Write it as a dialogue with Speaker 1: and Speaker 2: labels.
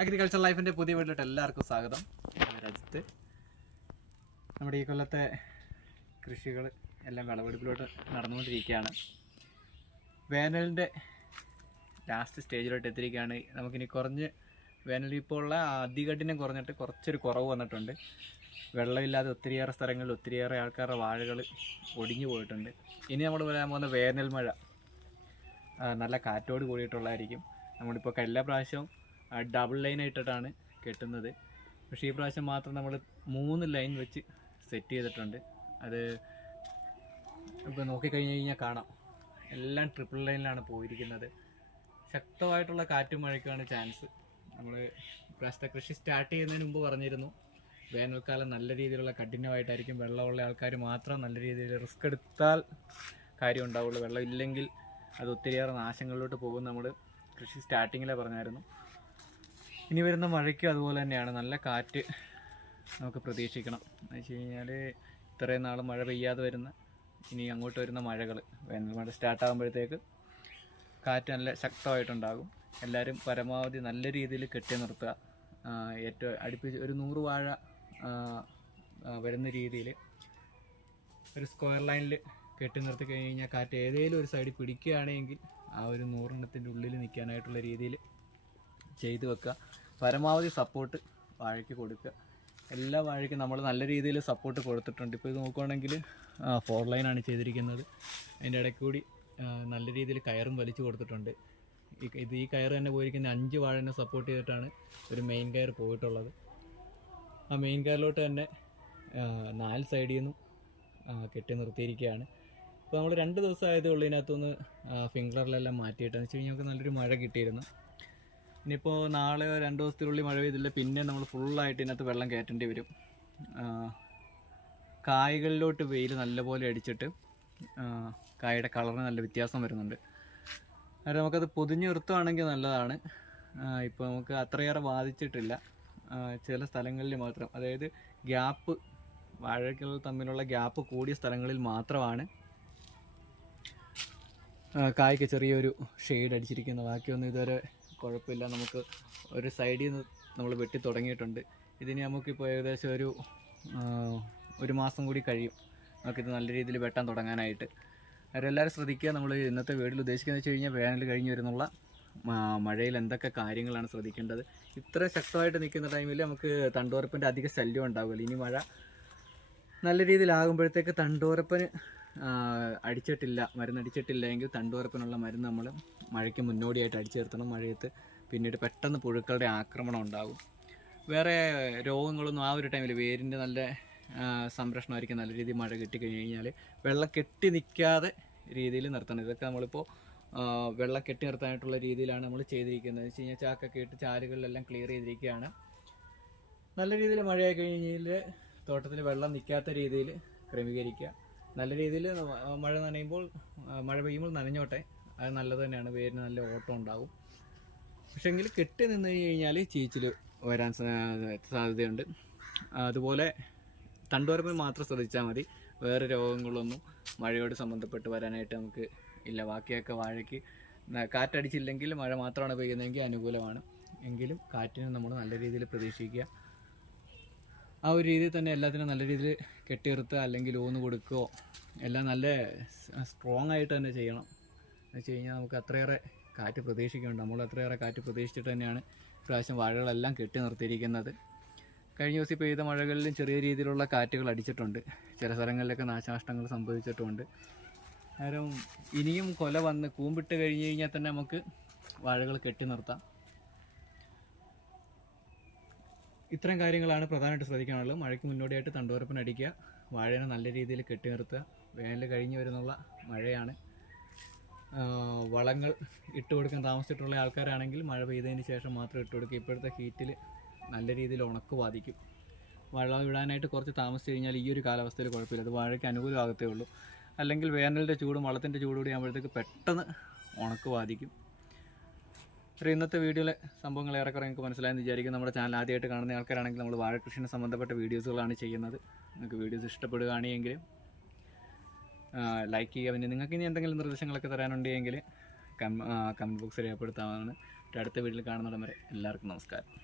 Speaker 1: Agriculture ലൈഫിന്റെ പുതിയ വീട്ടിലോട്ട് എല്ലാവർക്കും സ്വാഗതം. രാജ്യത്ത് നമ്മുടെ ഈ കൊല്ലത്തെ കൃഷികൾ എല്ലാം വിളവെടുപ്പിലോട്ട് നടന്നുകൊണ്ടിരിക്കുകയാണ്. വേനലിന്റെ ലാസ്റ്റ് സ്റ്റേജിലോട്ട് എത്തിയിരിക്കുകയാണ്. നമുക്കിനി കുറഞ്ഞ് വേനൽ ഇപ്പോൾ ഉള്ള അധികഠിനം കുറഞ്ഞിട്ട് കുറച്ചൊരു കുറവ് വന്നിട്ടുണ്ട്. വെള്ളമില്ലാതെ ഒത്തിരിയേറെ സ്ഥലങ്ങളിൽ ഒത്തിരിയേറെ ആൾക്കാരുടെ വാഴകൾ ഒടിഞ്ഞു പോയിട്ടുണ്ട്. ഇനി നമ്മൾ വരാൻ പോകുന്ന വേനൽ മഴ നല്ല കാറ്റോട് കൂടിയിട്ടുള്ളതായിരിക്കും. നമ്മളിപ്പോൾ എല്ലാ പ്രാവശ്യവും ഡബിൾ ലൈൻ ആയിട്ടിട്ടാണ് കെട്ടുന്നത്. പക്ഷേ ഈ പ്രാവശ്യം മാത്രം നമ്മൾ മൂന്ന് ലൈൻ വെച്ച് സെറ്റ് ചെയ്തിട്ടുണ്ട്. അത് ഇപ്പോൾ നോക്കിക്കഴിഞ്ഞ് കഴിഞ്ഞാൽ കാണാം. എല്ലാം ട്രിപ്പിൾ ലൈനിലാണ് പോയിരിക്കുന്നത്. ശക്തമായിട്ടുള്ള കാറ്റും മഴയ്ക്കാണ് ചാൻസ് നമ്മൾ ഇപ്രാവശ്യത്തെ കൃഷി സ്റ്റാർട്ട് ചെയ്യുന്നതിന് മുമ്പ് പറഞ്ഞിരുന്നു. വേനൽക്കാലം നല്ല രീതിയിലുള്ള കഠിനമായിട്ടായിരിക്കും വെള്ളമുള്ള ആൾക്കാർ മാത്രം നല്ല രീതിയിൽ റിസ്ക് എടുത്താൽ കാര്യം ഉണ്ടാവുള്ളൂ. വെള്ളം ഇല്ലെങ്കിൽ അത് ഒത്തിരിയേറെ നാശങ്ങളിലോട്ട് പോകും. നമ്മൾ കൃഷി സ്റ്റാർട്ടിങ്ങിലെ പറഞ്ഞായിരുന്നു. ഇനി വരുന്ന മഴയ്ക്കും അതുപോലെ തന്നെയാണ്. നല്ല കാറ്റ് നമുക്ക് പ്രതീക്ഷിക്കണം. എന്ന് വെച്ച് കഴിഞ്ഞാൽ ഇത്രയും നാൾ മഴ പെയ്യാതെ വരുന്ന ഇനി അങ്ങോട്ട് വരുന്ന മഴകൾ വേനൽ മഴ സ്റ്റാർട്ടാകുമ്പോഴത്തേക്ക് കാറ്റ് നല്ല ശക്തമായിട്ടുണ്ടാകും. എല്ലാവരും പരമാവധി നല്ല രീതിയിൽ കെട്ടി നിർത്തുക. ഏറ്റവും അടുപ്പിച്ച് ഒരു നൂറ് വാഴ വരുന്ന രീതിയിൽ ഒരു സ്ക്വയർ ലൈനിൽ കെട്ടി നിർത്തി കഴിഞ്ഞ് കഴിഞ്ഞാൽ കാറ്റ് ഏതെങ്കിലും ഒരു സൈഡിൽ പിടിക്കുകയാണെങ്കിൽ ആ ഒരു നൂറെണ്ണത്തിന്റെ ഉള്ളിൽ നിൽക്കാനായിട്ടുള്ള രീതിയിൽ ചെയ്തു വെക്കുക. പരമാവധി സപ്പോർട്ട് വാഴയ്ക്ക് കൊടുക്കുക. എല്ലാ വാഴയ്ക്കും നമ്മൾ നല്ല രീതിയിൽ സപ്പോർട്ട് കൊടുത്തിട്ടുണ്ട്. ഇപ്പോൾ ഇത് നോക്കുകയാണെങ്കിൽ ഫോർ ലൈനാണ് ചെയ്തിരിക്കുന്നത്. അതിന്റെ ഇടയ്ക്ക് കൂടി നല്ല രീതിയിൽ കയറും വലിച്ചു കൊടുത്തിട്ടുണ്ട്. ഇത് ഈ കയർ തന്നെ പോയിരിക്കുന്ന അഞ്ച് വാഴനെ സപ്പോർട്ട് ചെയ്തിട്ടാണ് ഒരു മെയിൻ കയർ പോയിട്ടുള്ളത്. ആ മെയിൻ കയറിലോട്ട് തന്നെ നാല് സൈഡിൽ നിന്നും കെട്ടി നിർത്തിയിരിക്കുകയാണ്. ഇപ്പോൾ നമ്മൾ രണ്ട് ദിവസം ആയതേ ഉള്ളൂ ഇതിനകത്തുനിന്ന് ഫിംഗറിലെല്ലാം മാറ്റിയിട്ട്. എന്ന് വെച്ച് കഴിഞ്ഞാൽ നമുക്ക് നല്ലൊരു മഴ കിട്ടിയിരുന്നു. ഇനിയിപ്പോൾ നാളെയോ രണ്ട് ദിവസത്തിനുള്ളിൽ മഴ പെയ്തില്ല പിന്നെ നമ്മൾ ഫുള്ളായിട്ട് ഇതിനകത്ത് വെള്ളം കയറ്റേണ്ടി വരും. കായകളിലോട്ട് വെയിൽ നല്ലപോലെ അടിച്ചിട്ട് കായയുടെ കളറിന് നല്ല വ്യത്യാസം വരുന്നുണ്ട്. അതായത് നമുക്കത് പൊതിഞ്ഞു നിർത്തുവാണെങ്കിൽ നല്ലതാണ്. ഇപ്പോൾ നമുക്ക് അത്രയേറെ ബാധിച്ചിട്ടില്ല. ചില സ്ഥലങ്ങളിൽ മാത്രം. അതായത് ഗ്യാപ്പ് വാഴകൾ തമ്മിലുള്ള ഗ്യാപ്പ് കൂടിയ സ്ഥലങ്ങളിൽ മാത്രമാണ് കായ്ക്ക് ചെറിയൊരു ഷെയ്ഡ് അടിച്ചിരിക്കുന്നത്. ബാക്കിയൊന്നും ഇതുവരെ കുഴപ്പമില്ല. നമുക്ക് ഒരു സൈഡിൽ നിന്ന് നമ്മൾ വെട്ടി തുടങ്ങിയിട്ടുണ്ട്. ഇതിന് നമുക്കിപ്പോൾ ഏകദേശം ഒരു ഒരു മാസം കൂടി കഴിയും. നമുക്കിത് നല്ല രീതിയിൽ വെട്ടാൻ തുടങ്ങാനായിട്ട്. അവരെല്ലാവരും ശ്രദ്ധിക്കുക. നമ്മൾ ഇന്നത്തെ വീട്ടിൽ ഉദ്ദേശിക്കുന്നത് വെച്ച് കഴിഞ്ഞാൽ വേനൽ കഴിഞ്ഞ് വരുന്നുള്ള മഴയിൽ എന്തൊക്കെ കാര്യങ്ങളാണ് ശ്രദ്ധിക്കേണ്ടത്. ഇത്ര ശക്തമായിട്ട് നിൽക്കുന്ന ടൈമിൽ നമുക്ക് തണ്ടോരപ്പന്റെ അധിക ശല്യം ഉണ്ടാവില്ല ഇനി മഴ നല്ല രീതിയിലാകുമ്പോഴത്തേക്ക് തണ്ടോരപ്പന് അടിച്ചിട്ടില്ല മരുന്നടിച്ചിട്ടില്ല എങ്കിൽ തണ്ടുവറപ്പിനുള്ള മരുന്ന് നമ്മൾ മഴയ്ക്ക് മുന്നോടിയായിട്ട് അടിച്ചു നിർത്തണം മഴയത്ത് പിന്നീട് പെട്ടെന്ന് പുഴുക്കളുടെ ആക്രമണം ഉണ്ടാകും. വേറെ രോഗങ്ങളൊന്നും ആ ഒരു ടൈമിൽ വേരിന്റെ നല്ല സംരക്ഷണമായിരിക്കും. നല്ല രീതിയിൽ മഴ കിട്ടിക്കഴിഞ്ഞ് കഴിഞ്ഞാൽ വെള്ളം കെട്ടി നിൽക്കാതെ രീതിയിൽ നിർത്തണം. ഇതൊക്കെ നമ്മളിപ്പോൾ വെള്ളം കെട്ടി നിർത്താനായിട്ടുള്ള രീതിയിലാണ് നമ്മൾ ചെയ്തിരിക്കുന്നത്. വെച്ച് കഴിഞ്ഞാൽ ചാക്കൊക്കെ ഇട്ട് ചാലുകളിലെല്ലാം ക്ലിയർ ചെയ്തിരിക്കുകയാണ്. നല്ല രീതിയിൽ മഴയായി കഴിഞ്ഞാൽ തോട്ടത്തിൽ വെള്ളം നിൽക്കാത്ത രീതിയിൽ ക്രമീകരിക്കുക. നല്ല രീതിയിൽ മഴ നനയുമ്പോൾ മഴ പെയ്യുമ്പോൾ നനഞ്ഞോട്ടെ. അത് നല്ലത് തന്നെയാണ്. വേരിന് നല്ല ഓട്ടം ഉണ്ടാകും പക്ഷെങ്കിൽ കെട്ടി നിന്ന് കഴിഞ്ഞാൽ ചീച്ചിൽ വരാൻ സാധ്യതയുണ്ട്. അതുപോലെ തണ്ടുവരപ്പിൽ മാത്രം ശ്രദ്ധിച്ചാൽ മതി. വേറെ രോഗങ്ങളൊന്നും മഴയോട് സംബന്ധപ്പെട്ട് വരാനായിട്ട് നമുക്ക് ഇല്ല. ബാക്കിയൊക്കെ വാഴയ്ക്ക് കാറ്റടിച്ചില്ലെങ്കിൽ മഴ മാത്രമാണ് പെയ്യുന്നതെങ്കിൽ അനുകൂലമാണ്. എങ്കിലും കാറ്റിനെ നമ്മൾ നല്ല രീതിയിൽ പ്രതീക്ഷിക്കുക. ആ ഒരു രീതിയിൽ തന്നെ എല്ലാത്തിനും നല്ല രീതിയിൽ കെട്ടിയിരുത്തുക അല്ലെങ്കിൽ ഊന്ന് കൊടുക്കുകയോ എല്ലാം നല്ല സ്ട്രോങ് ആയിട്ട് തന്നെ ചെയ്യണം. എന്ന് വെച്ച് കഴിഞ്ഞാൽ നമുക്ക് അത്രയേറെ കാറ്റ് പ്രതീക്ഷിക്കുന്നുണ്ട് നമ്മൾ അത്രയേറെ കാറ്റ് പ്രതീക്ഷിച്ചിട്ട് തന്നെയാണ് ഇപ്രാവശ്യം വാഴകളെല്ലാം കെട്ടി നിർത്തിയിരിക്കുന്നത്. കഴിഞ്ഞ ദിവസം പെയ്ത മഴകളിലും ചെറിയ രീതിയിലുള്ള കാറ്റുകൾ അടിച്ചിട്ടുണ്ട്. ചില സ്ഥലങ്ങളിലൊക്കെ നാശനഷ്ടങ്ങൾ സംഭവിച്ചിട്ടുണ്ട്. കാരണം ഇനിയും കൊല വന്ന് കൂമ്പിട്ട് കഴിഞ്ഞ് കഴിഞ്ഞാൽ തന്നെ നമുക്ക് വാഴകൾ കെട്ടി നിർത്താം. ഇത്തരം കാര്യങ്ങളാണ് പ്രധാനമായിട്ട് ശ്രദ്ധിക്കാനുള്ളത്. മഴയ്ക്ക് മുന്നോടിയായിട്ട് തണ്ടുവരപ്പിന് അടിക്കുക. വാഴേനെ നല്ല രീതിയിൽ കെട്ടി നിർത്തുക വേനൽ കഴിഞ്ഞ് വരുന്നുള്ള മഴയാണ്. വളങ്ങൾ ഇട്ട് കൊടുക്കാൻ താമസിച്ചിട്ടുള്ള ആൾക്കാരാണെങ്കിൽ മഴ പെയ്തതിന് ശേഷം മാത്രം ഇട്ട് കൊടുക്കുക. ഇപ്പോഴത്തെ ഹീറ്റിൽ നല്ല രീതിയിൽ ഉണക്ക് ബാധിക്കും. വളം ഇടാനായിട്ട് കുറച്ച് താമസിച്ച് കഴിഞ്ഞാൽ ഈ ഒരു കാലാവസ്ഥയിൽ കുഴപ്പമില്ല. അത് വാഴയ്ക്ക് അനുകൂലമാകത്തേ ഉള്ളൂ. അല്ലെങ്കിൽ വേനലിന്റെ ചൂടും വളത്തിന്റെ ചൂടും കൂടി ആകുമ്പോഴത്തേക്ക് പെട്ടെന്ന് ഉണക്ക് ബാധിക്കും. ഒരു ഇന്നത്തെ വീഡിയോയിലെ സംഭവങ്ങൾ ഏറെക്കുറെ നിങ്ങൾക്ക് മനസ്സിലായെന്ന് വിചാരിക്കും നമ്മുടെ ചാനൽ ആദ്യമായിട്ട് കാണുന്ന ആൾക്കാരാണെങ്കിൽ നമ്മൾ വാഴ കൃഷിയെ സംബന്ധപ്പെട്ട വീഡിയോസുകളാണ് ചെയ്യുന്നത്. നിങ്ങൾക്ക് വീഡിയോസ് ഇഷ്ടപ്പെടുകയാണെങ്കിൽ ലൈക്ക് ചെയ്യുക. പിന്നെ നിങ്ങൾക്ക് ഇനി എന്തെങ്കിലും നിർദ്ദേശങ്ങളൊക്കെ തരാനുണ്ടെങ്കിൽ കമന്റ് ബോക്സിൽ രേഖപ്പെടുത്താവുന്നതാണ്. അടുത്ത വീഡിയോയിൽ കാണുന്നിടം വരെ എല്ലാവർക്കും നമസ്കാരം.